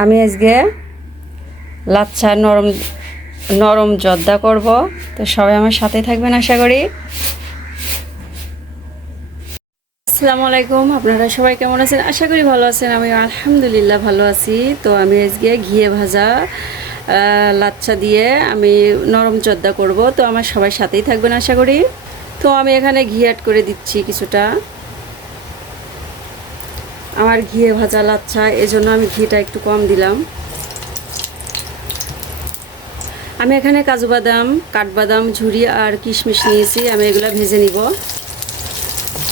আমি আজকে লাচ্ছা নরম নরম জর্দা করব। তো সবাই আমার সাথে থাকবেন, আশা করি। আসসালামু আলাইকুম, আপনারা সবাই কেমন আছেন? আশা করি ভালো আছেন আমি আলহামদুলিল্লাহ ভালো আছি। তো আমি আজকে ঘিয়ে ভাজা লাচ্ছা দিয়ে আমি নরম জর্দা করব। তো আমার সবাই সাথেই থাকবেন, আশা করি। তো আমি এখানে ঘি অ্যাড করে দিচ্ছি কিছুটা। আমার ঘিয়ে ভাজা লাচ্ছা, এজন্য আমি ঘিটা একটু কম দিলাম। আমি এখানে কাজু বাদাম, কাঠবাদাম, ঝুরি আর কিশমিশ নিয়েছি, আমি এগুলো ভেজে নিব।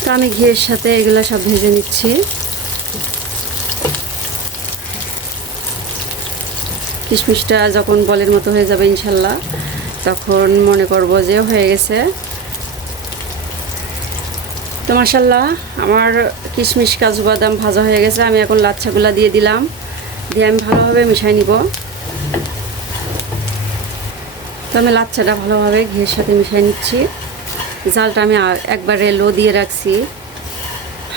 তো আমি ঘিয়ের সাথে এগুলো সব ভেজে নিচ্ছি। কিশমিশটা যখন বলের মতো হয়ে যাবে ইনশাল্লাহ, তখন মনে করব যে হয়ে গেছে। তো মাসাল্লাহ আমার কিশমিশ, কাজু, বাদাম ভাজা হয়ে গেছে। আমি এখন লাচ্ছাগুলা দিয়ে দিলাম। দিয়ে আমি ভালোভাবে মিশাই নিব। তো আমি লাচ্ছাটা ভালোভাবে ঘিয়ের সাথে মিশাই নিচ্ছি। জালটা আমি একবারে লো দিয়ে রাখছি।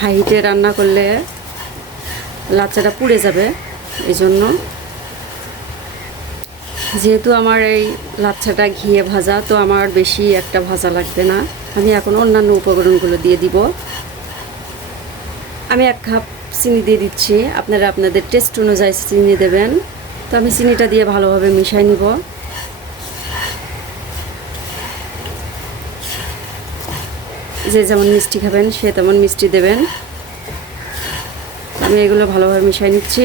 হাইটে রান্না করলে লাচ্চাটা পুড়ে যাবে। এই জন্য যেহেতু আমার এই লাচ্ছাটা ঘিয়ে ভাজা, তো আমার বেশি একটা ভাজা লাগবে না। আমি এখন অন্যান্য উপকরণগুলো দিয়ে দিব। আমি এক কাপ চিনি দিয়ে দিচ্ছি। আপনারা আপনাদের টেস্ট অনুযায়ী চিনি দেবেন। তো আমি চিনিটা দিয়ে ভালোভাবে মিশাই নিব। যে যেমন মিষ্টি খাবেন, সে তেমন মিষ্টি দেবেন। আমি এগুলো ভালোভাবে মিশাই নিচ্ছি।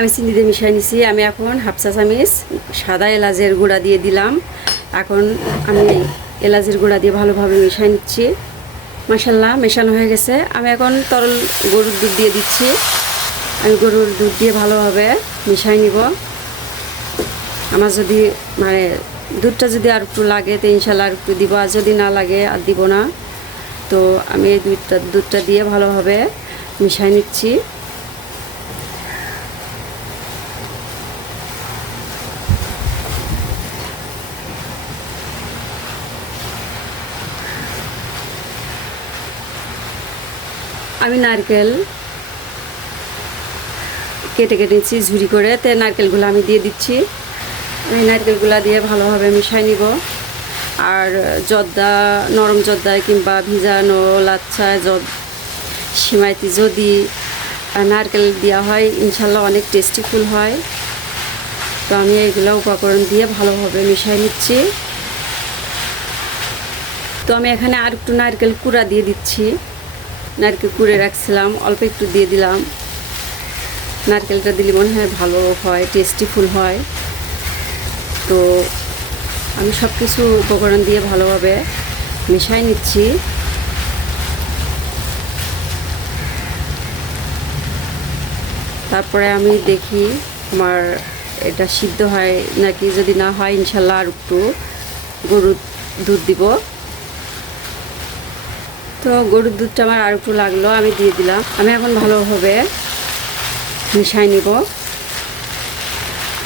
আমি চিনি দিয়ে মিশাই নিছি, আমি এখন হাফ চা চামিচ সাদা এলাচের গুঁড়া দিয়ে দিলাম। এখন আমি এলাচের গুঁড়া দিয়ে ভালোভাবে মিশাই নিচ্ছি। মাসাল্লাহ মেশানো হয়ে গেছে। আমি এখন তরল গরুর দুধ দিয়ে দিচ্ছি। আমি গরুর দুধ দিয়ে ভালোভাবে মিশাই নিব। আমার যদি মানে দুধটা যদি আর একটু লাগে, তো ইনশাল্লাহ আর একটু দিব, আর যদি না লাগে, আর দিব না। তো আমি এই দুধটা দুধটা দিয়ে ভালোভাবে মিশাই নিচ্ছি। আমি নারকেল কেটে কেটে নিচ্ছি ঝুরি করে। তে নারকেলগুলো আমি দিয়ে দিচ্ছি। আমি নারকেলগুলো দিয়ে ভালোভাবে মিশাই নিব। আর জর্দা, নরম জর্দায় কিংবা ভিজানো লাচ্ছায় জদ সিমাইতে যদি নারকেল দেওয়া হয়, ইনশাল্লাহ অনেক টেস্টিফুল হয়। তো আমি এইগুলো উপকরণ দিয়ে ভালোভাবে মিশাই নিচ্ছি। তো আমি এখানে আর একটু নারকেল কুড়া দিয়ে দিচ্ছি। নারকেল কুড়ে রাখছিলাম, অল্প একটু দিয়ে দিলাম। নারকেলটা দিলে মনে হয় ভালো হয় টেস্টিফুল হয়। তো আমি সব কিছু উপকরণ দিয়ে ভালোভাবে মিশাই নিচ্ছি। তারপরে আমি দেখি আমার এটা সিদ্ধ হয় নাকি, যদি না হয় ইনশাল্লাহ আর একটু গরুর দুধ দিব। তো গরুর দুধটা আমার আর একটু লাগল, আমি দিয়ে দিলাম। আমি এখন ভালোভাবে মিশাই নিব।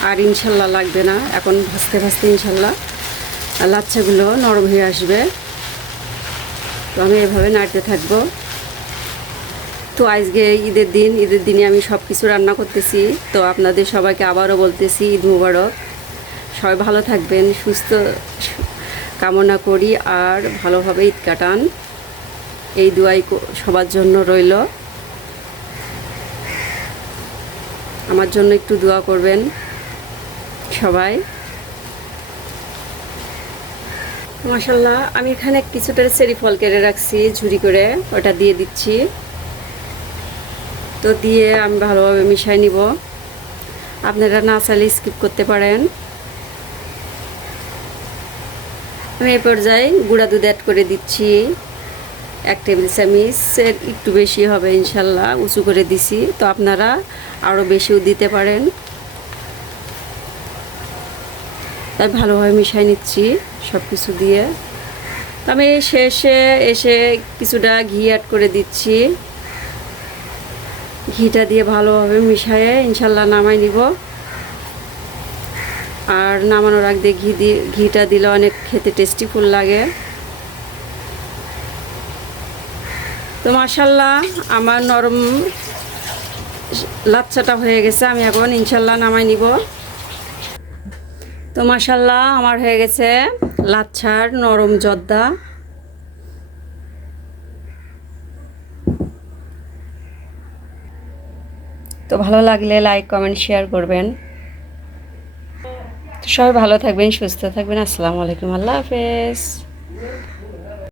আর ইনশাল্লাহ লাগবে না, এখন ভাজতে ভাজতে ইনশাল্লাহ। আর লাচ্ছাগুলো নরম হয়ে আসবে। তো আমি এভাবে নাড়তে থাকব। তো আজকে ঈদের দিন, ঈদের দিনে আমি সব কিছু রান্না করতেছি। তো আপনাদের সবাইকে আবারও বলতেছি, ঈদ মুবারক। সবাই ভালো থাকবেন, সুস্থ কামনা করি, আর ভালোভাবে ঈদ কাটান। এই দুয়াই সবার জন্য রইল। আমার জন্য একটু দোয়া করবেন সবাই। মাসাল্লাহ আমি এখানে কিছুটা চেরি ফল কেটে রাখছি ঝুরি করে ওটা দিয়ে দিচ্ছি। তো দিয়ে আমি ভালোভাবে মিশাই নিব। আপনারা না চাইলে স্কিপ করতে পারেন। আমি এই পর্যায়ে গুঁড়া দুধ অ্যাড করে দিচ্ছি। এক টেবিল চামিচের একটু বেশি হবে ইনশাল্লাহ, উঁচু করে দিছি। তো আপনারা আরও বেশিও দিতে পারেন। তাই ভালোভাবে মিশাই নিচ্ছি সব কিছু দিয়ে। তো আমি শেষে এসে কিছুটা ঘি অ্যাড করে দিচ্ছি। ঘিটা দিয়ে ভালোভাবে মিশায়ে ইনশাল্লাহ নামাই নিব। আর নামানোর আগ দিয়ে ঘি দিয়ে ঘিটা দিলে অনেক খেতে টেস্টিফুল লাগে। তো মাসাল্লাহ আমার নরম লাচ্চাটা হয়ে গেছে, আমি এখন ইনশাল্লাহ নামাই নিব। তো মাসাল্লাহ আমার হয়ে গেছে লাচ্ছার নরম জর্দা। তো ভালো লাগলে লাইক কমেন্ট শেয়ার করবেন। সবাই ভালো থাকবেন, সুস্থ থাকবেন, আসসালামু আলাইকুম, আল্লাহ হাফেজ।